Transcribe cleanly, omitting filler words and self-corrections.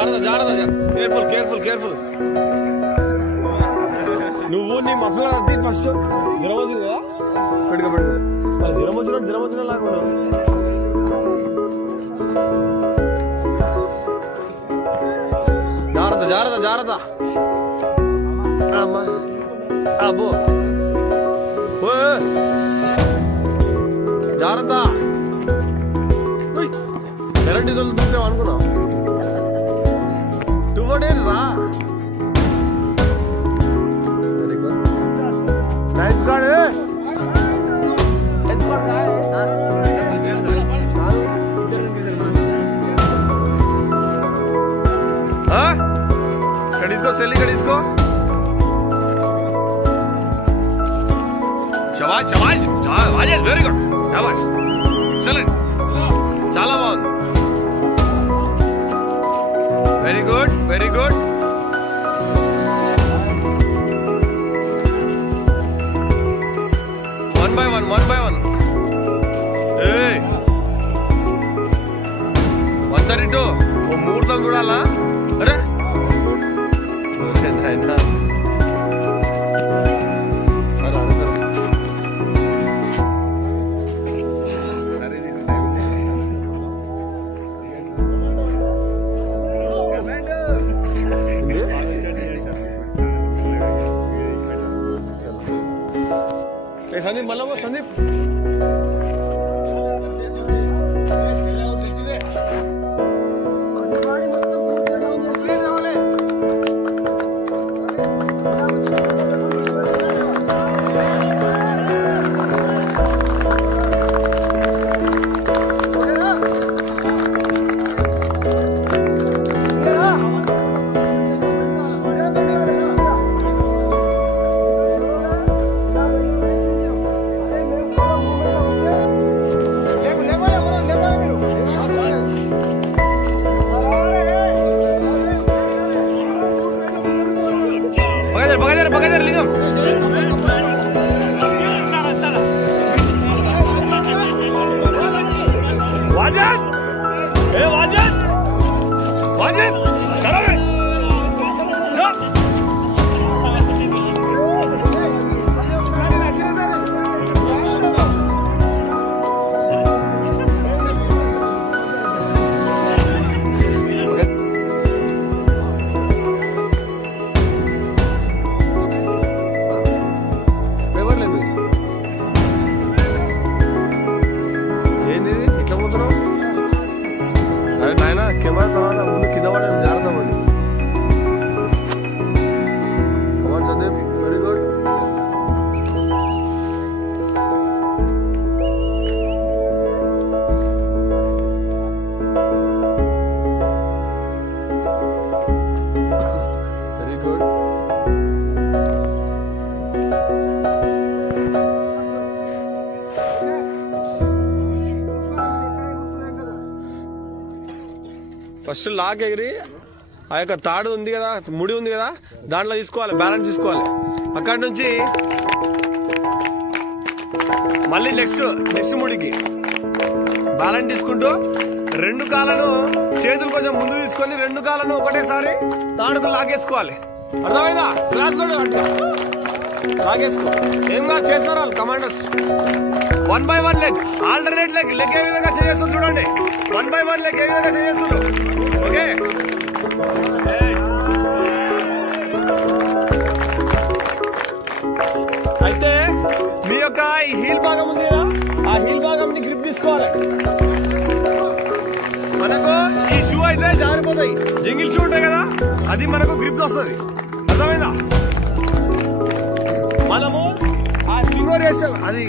Careful careful careful. నువ్వు నీ muffler అది ఫస్ట్ జ్వరం వచ్చింది కదా పెట్టుకోబెట్టు. జ్వరం వచ్చిన లాగా జాగ్రత్త అమ్మా అబ్బో జాగ్రత్త. ఎలాంటి దొరుకుతావు అనుకున్నావు టువర్డ్ రా. Very good nice God. इसको सेली कर इसको. शाबाश शाबाश वाजिद वेरी गुड शाबाश एक्सीलेंट చాలా బాగుంది. Very good very good. One by one 132 ముహూర్తం చూడాలా. అరే संदीप मल्ला संदीप बगैर लिंगम वाजिद ए वाजिद वाजिद चलो నాయన కెమెరా తర్వాత ముందు కింద పడేది జాగ్రత్త పడి. Come on Sandeep very good. Very good. First lock ఎగిరి ఆ యొక్క తాడు ఉంది కదా ముడి ఉంది కదా దాంట్లో తీసుకోవాలి బ్యాలెన్స్ తీసుకోవాలి. అక్కడి నుంచి మళ్ళీ నెక్స్ట్ ముడికి బ్యాలెన్స్ తీసుకుంటూ రెండు కాళ్ళను చేతులు కొంచెం ముందు తీసుకొని రెండు కాళ్ళను ఒకటేసారి తాడుకు లాగేసుకోవాలి. అర్థమైందా? క్లాస్ కూడా లాగేసుకో. ఏం కాదు చేస్తారు వాళ్ళు commanders. 1 by 1 leg alternate leg ఏ విధంగా చేస్తారు చూడండి. 1 by 1 లెగ్ ఏ విధంగా చేస్తారు. ఓకే అయితే మీ యొక్క ఈ హీల్ భాగం ఉంది కదా ఆ హీల్ భాగం గ్రిప్ తీసుకోవాలి. మనకు ఈ షూ అయితే జారిపోతాయి. జింగిల్ షూ ఉంటాయి కదా అది మనకు గ్రిప్ వస్తుంది. అర్థమైందా? మనము ఆ ఫింగర్ వేసాం అది